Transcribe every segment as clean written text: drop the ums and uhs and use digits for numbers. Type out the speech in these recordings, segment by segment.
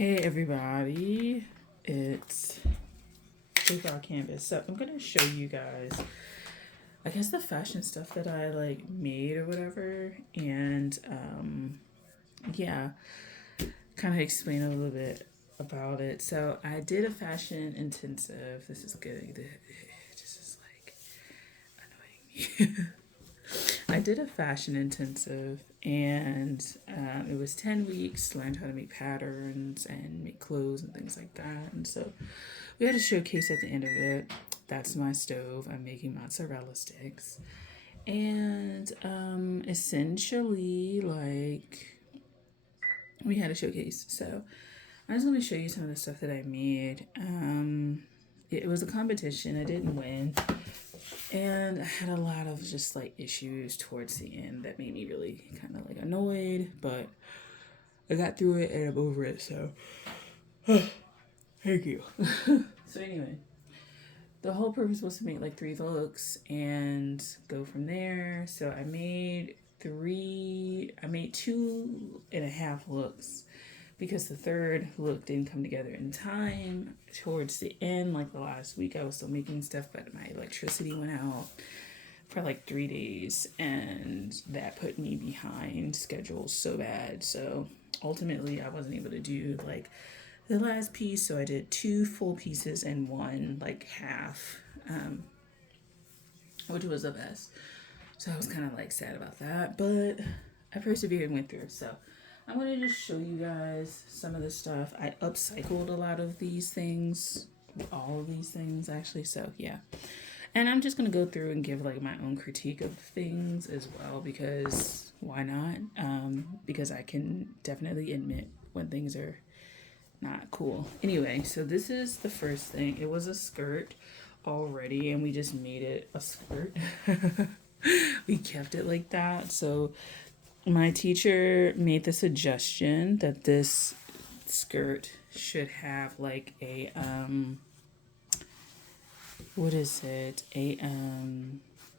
Hey everybody, it's Big Rock Canvas. So I'm gonna show you guys, I guess, the fashion stuff that I like made or whatever, and yeah, kind of explain a little bit about it. So I did a fashion intensive. This is good. This is like annoying me. I did a fashion intensive, and it was 10 weeks. Learned how to make patterns and make clothes and things like that. And so we had a showcase at the end of it. That's my stove. I'm making mozzarella sticks. And essentially, like, we had a showcase. So I just want to show you some of the stuff that I made. It was a competition. I didn't win. And I had a lot of just like issues towards the end that made me really kind of like annoyed, but I got through it and I'm over it. So thank you. So anyway, the whole purpose was to make like 3 looks and go from there. So I made 2.5 looks because the third look didn't come together in time. Towards the end, like the last week, I was still making stuff, but my electricity went out for like 3 days, and that put me behind schedule so bad. So ultimately, I wasn't able to do like the last piece, so I did 2 full pieces and 1 like half, which was the best. So I was kind of like sad about that, but I persevered and went through. So I'm gonna just show you guys some of the stuff. I upcycled a lot of these things, all of these things actually. So yeah, and I'm just gonna go through and give like my own critique of things as well, because why not? Because I can definitely admit when things are not cool. Anyway, so this is the first thing. It was a skirt already, and we just made it a skirt. We kept it like that. So my teacher made the suggestion that this skirt should have like a what is it, a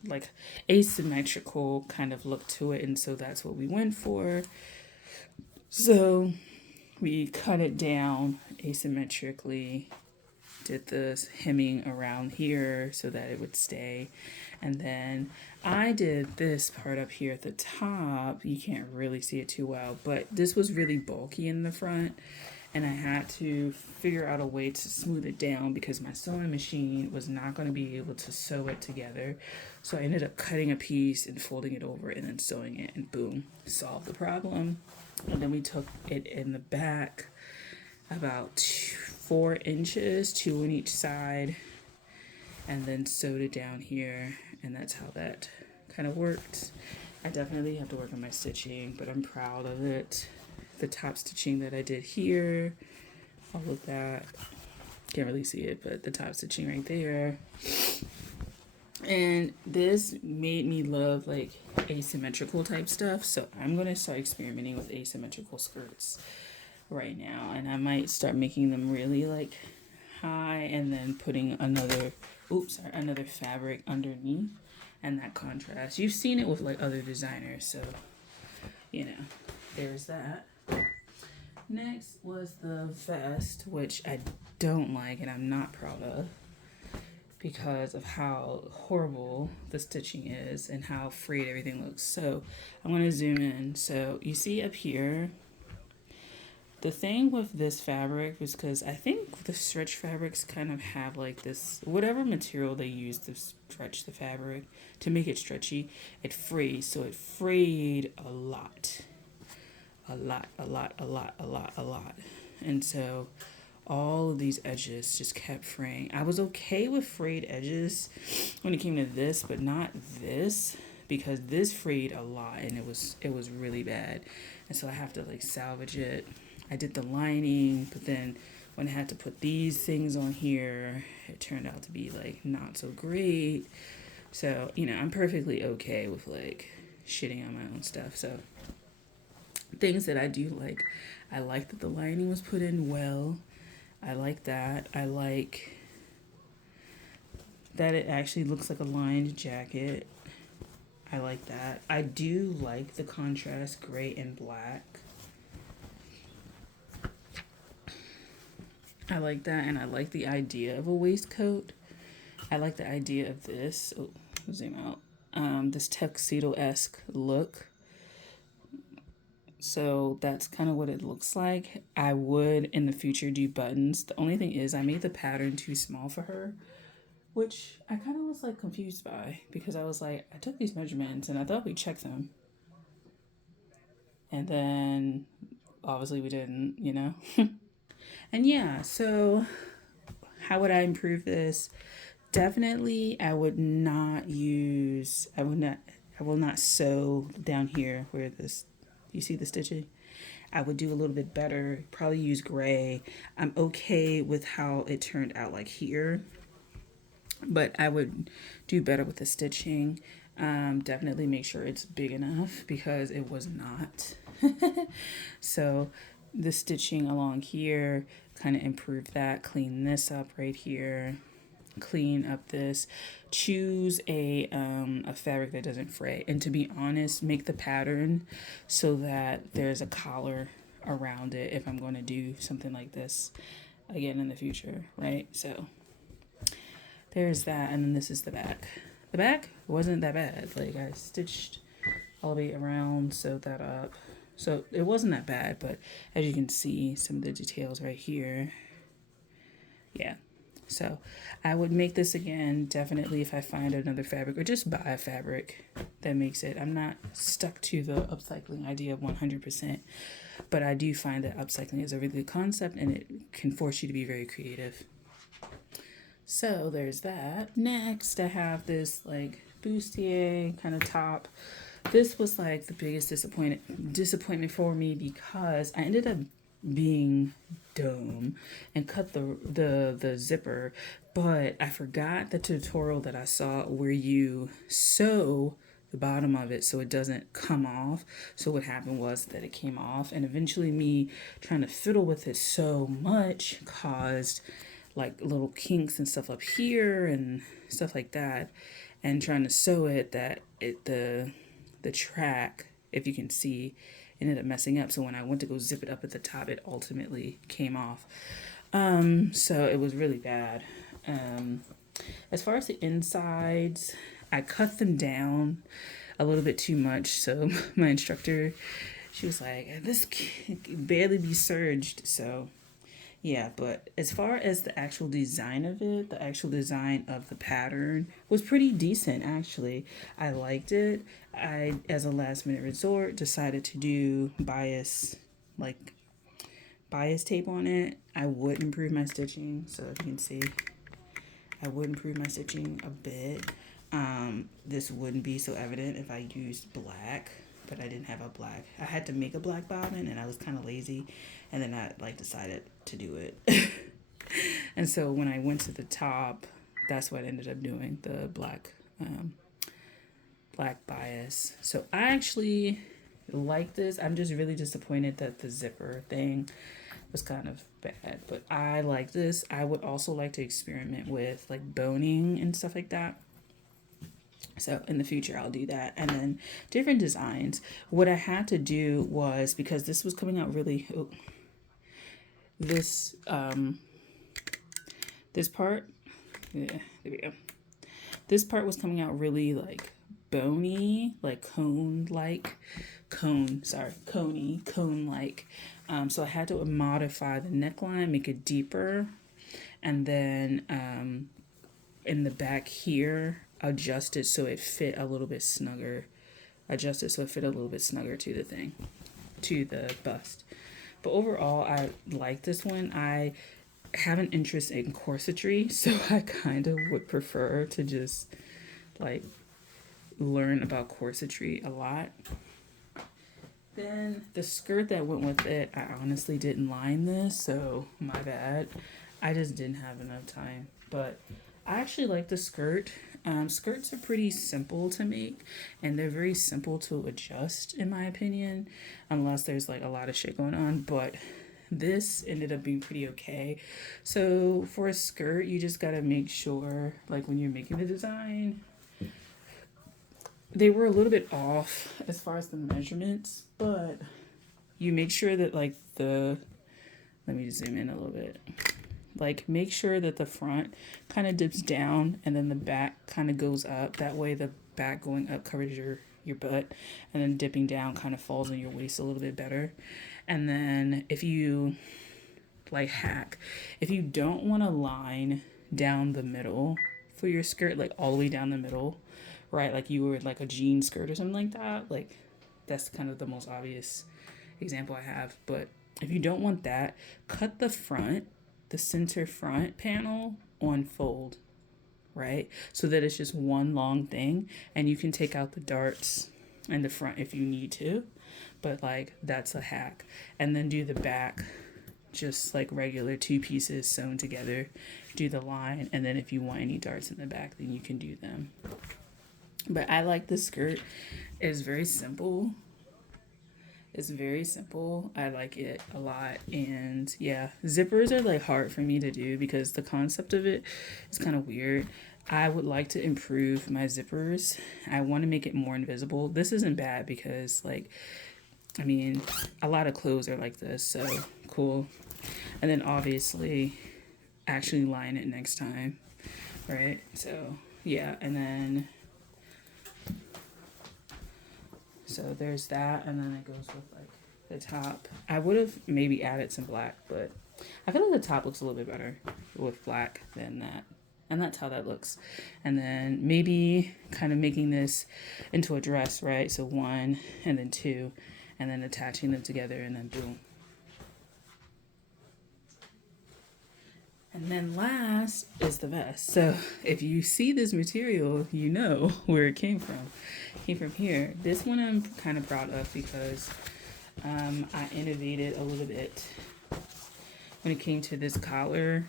like asymmetrical kind of look to it, and so that's what we went for. So we cut it down asymmetrically, did the hemming around here so that it would stay, and then I did this part up here at the top. You can't really see it too well, but this was really bulky in the front, and I had to figure out a way to smooth it down because my sewing machine was not going to be able to sew it together. So I ended up cutting a piece and folding it over and then sewing it, and boom, solved the problem. And then we took it in the back about 4 inches, 2 on each side, and then sewed it down here, and that's how that kind of worked. I definitely have to work on my stitching, but I'm proud of it. The top stitching that I did here, all of that, can't really see it, but the top stitching right there. And this made me love like asymmetrical type stuff, so I'm gonna start experimenting with asymmetrical skirts right now, and I might start making them really like high and then putting another fabric underneath, and that contrast. You've seen it with like other designers, so you know, there's that. Next was the vest, which I don't like and I'm not proud of because of how horrible the stitching is and how frayed everything looks. So I'm going to zoom in. So you see up here, the thing with this fabric is because I think the stretch fabrics kind of have like this, whatever material they use to stretch the fabric to make it stretchy, it frays. So it frayed a lot. And so all of these edges just kept fraying. I was okay with frayed edges when it came to this, but not this, because this frayed a lot and it was really bad. And so I have to like salvage it. I did the lining, but then when I had to put these things on here, it turned out to be like not so great. So, you know, I'm perfectly okay with like shitting on my own stuff. So things that I do like, I like that the lining was put in well. I like that. I like that it actually looks like a lined jacket. I like that. I do like the contrast gray and black. I like that, and I like the idea of a waistcoat. I like the idea of this. Oh, zoom out. This tuxedo-esque look. So that's kind of what it looks like. I would in the future do buttons. The only thing is I made the pattern too small for her, which I kind of was like confused by because I was like, I took these measurements and I thought we checked them. And then obviously we didn't, you know? And yeah, so how would I improve this? Definitely, I will not sew down here where this, you see the stitching? I would do a little bit better, probably use gray. I'm okay with how it turned out like here, but I would do better with the stitching. Definitely make sure it's big enough because it was not. So the stitching along here kind of improve that, clean this up right here, clean up this, choose a fabric that doesn't fray, and to be honest, make the pattern so that there's a collar around it if I'm going to do something like this again in the future, right? So there's that, and then this is the back. The back wasn't that bad. Like I stitched all the way around, sewed that up, so it wasn't that bad. But as you can see, some of the details right here, yeah. So I would make this again, definitely, if I find another fabric or just buy a fabric that makes it. I'm not stuck to the upcycling idea of 100%, but I do find that upcycling is a really good concept and it can force you to be very creative. So there's that. Next, I have this like bustier kind of top. This was like the biggest disappointment for me because I ended up being dumb and cut the zipper, but I forgot the tutorial that I saw where you sew the bottom of it so it doesn't come off. So what happened was that it came off, and eventually me trying to fiddle with it so much caused like little kinks and stuff up here and stuff like that, and trying to sew it that the track, if you can see, ended up messing up. So when I went to go zip it up at the top, it ultimately came off. So it was really bad. As far as the insides, I cut them down a little bit too much. So my instructor, she was like, this can barely be serged. So yeah, but as far as the actual design of it, the actual design of the pattern was pretty decent, actually. I liked it. I, as a last minute resort, decided to do bias tape on it. I would improve my stitching, so if you can see, I would improve my stitching a bit. This wouldn't be so evident if I used black, but I didn't have a black. I had to make a black bobbin, and I was kind of lazy, and then I decided to do it. And so when I went to the top, that's what I ended up doing, the black bias. So I actually like this. I'm just really disappointed that the zipper thing was kind of bad, but I like this. I would also like to experiment with like boning and stuff like that. So in the future, I'll do that. And then different designs. What I had to do was, because this was coming out really, this part, yeah, there we go. This part was coming out really like bony, like cone-like. So I had to modify the neckline, make it deeper, and then in the back here, adjust it so it fit a little bit snugger. Adjust it so it fit a little bit snugger to the thing, to the bust. But overall, I like this one. I have an interest in corsetry, so I kind of would prefer to just like learn about corsetry a lot. Then the skirt that went with it, I honestly didn't line this, so my bad. I just didn't have enough time. But I actually like the skirt. Skirts are pretty simple to make, and they're very simple to adjust, in my opinion, unless there's like a lot of shit going on. But this ended up being pretty okay. So for a skirt, you just gotta make sure, like when you're making the design, they were a little bit off as far as the measurements, but you make sure that like let me zoom in a little bit. Like make sure that the front kind of dips down and then the back kind of goes up. That way the back going up covers your butt, and then dipping down kind of falls on your waist a little bit better. And then if you like hack, if you don't want to line down the middle for your skirt, like all the way down the middle, right? Like you were like a jean skirt or something like that. Like that's kind of the most obvious example I have. But if you don't want that, cut the front, the center front panel on fold, right? So that it's just one long thing, and you can take out the darts in the front if you need to. But like that's a hack. And then do the back just like regular two pieces sewn together, do the line, and then if you want any darts in the back, then you can do them. But I like the skirt. It's very simple. It's very simple. I like it a lot. And yeah, zippers are like hard for me to do because the concept of it is kind of weird. I would like to improve my zippers. I want to make it more invisible. This isn't bad because like, I mean, a lot of clothes are like this, so cool. And then obviously actually line it next time, right? So yeah, and then so there's that, and then it goes with like the top. I would have maybe added some black, but I feel like the top looks a little bit better with black than that. And that's how that looks. And then maybe kind of making this into a dress, right? So one and then two, and then attaching them together, and then boom. And then last is the vest. So if you see this material, you know where it came from. It came from here. This one I'm kind of proud of because I innovated a little bit when it came to this collar.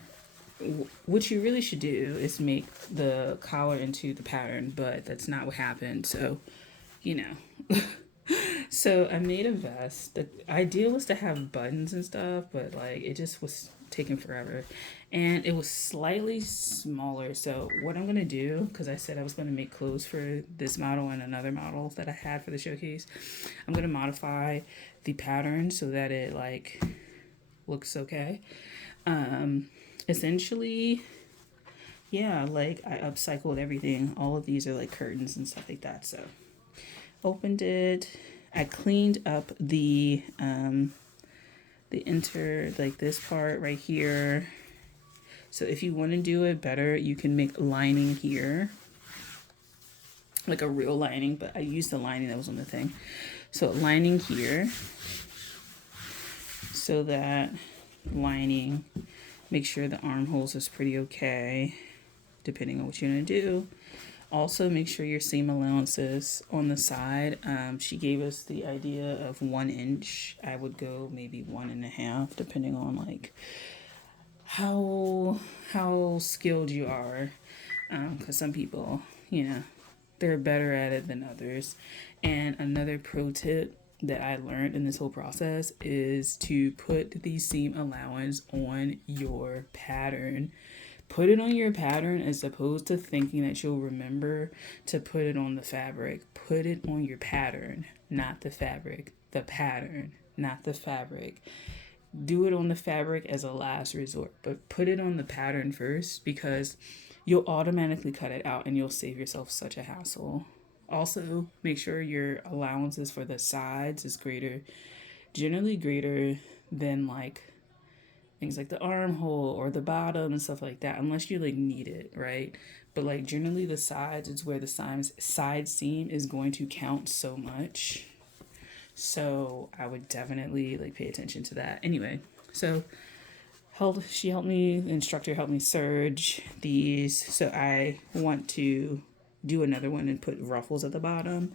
What you really should do is make the collar into the pattern, but that's not what happened. So, you know. So I made a vest. The idea was to have buttons and stuff, but like it just was taking forever, and it was slightly smaller. So what I'm gonna do, because I said I was gonna make clothes for this model and another model that I had for the showcase, I'm gonna modify the pattern so that it like looks okay. Essentially, yeah, like I upcycled everything. All of these are like curtains and stuff like that. So opened it. I cleaned up the like this part right here. So if you want to do it better, you can make lining here, like a real lining, but I used the lining that was on the thing. So lining here, so that lining, make sure the armholes is pretty okay, depending on what you're gonna do. Also, make sure your seam allowances on the side. She gave us the idea of 1 inch. I would go maybe 1.5, depending on like how skilled you are. Because some people, you know, they're better at it than others. And another pro tip that I learned in this whole process is to put the seam allowance on your pattern. Put it on your pattern as opposed to thinking that you'll remember to put it on the fabric. Put it on your pattern, not the fabric. The pattern, not the fabric. Do it on the fabric as a last resort, but put it on the pattern first because you'll automatically cut it out and you'll save yourself such a hassle. Also, make sure your allowances for the sides is generally greater than like things like the armhole or the bottom and stuff like that, unless you like need it, right? But like generally the sides is where the side seam is going to count so much. So I would definitely like pay attention to that. Anyway, so she helped me, the instructor helped me serge these. So I want to do another one and put ruffles at the bottom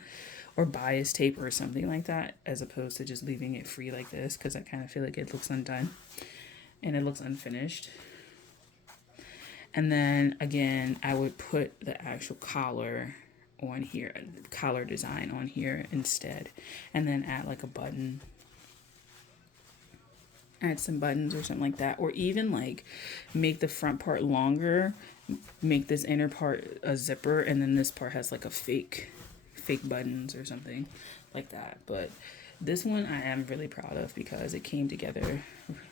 or bias tape or something like that, as opposed to just leaving it free like this, because I kind of feel like it looks undone and it looks unfinished. And then again, I would put the actual collar on here, collar design on here instead, and then add like a button, add some buttons or something like that, or even like make the front part longer, make this inner part a zipper, and then this part has like a fake buttons or something like that. But This one I am really proud of because it came together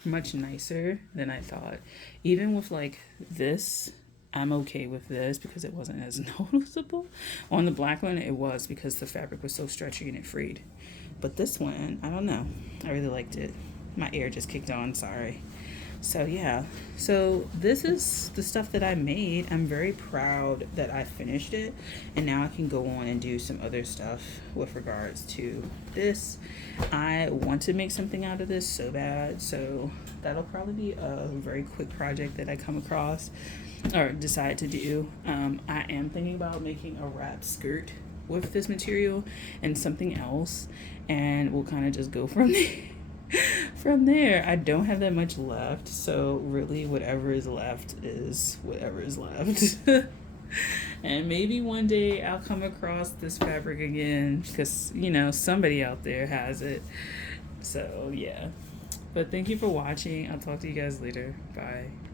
much nicer than I thought. Even with like this, I'm okay with this because it wasn't as noticeable. On the black one, it was because the fabric was so stretchy and it freed. But this one, I don't know. I really liked it. My ear just kicked on, sorry. So yeah, so this is the stuff that I made. I'm very proud that I finished it, and now I can go on and do some other stuff with regards to this. I want to make something out of this so bad, so that'll probably be a very quick project that I come across or decide to do. I am thinking about making a wrap skirt with this material and something else, and we'll kind of just go from there. From there, I don't have that much left, so really whatever is left is whatever is left. And maybe one day I'll come across this fabric again because, you know, somebody out there has it. So, yeah. But thank you for watching. I'll talk to you guys later. Bye.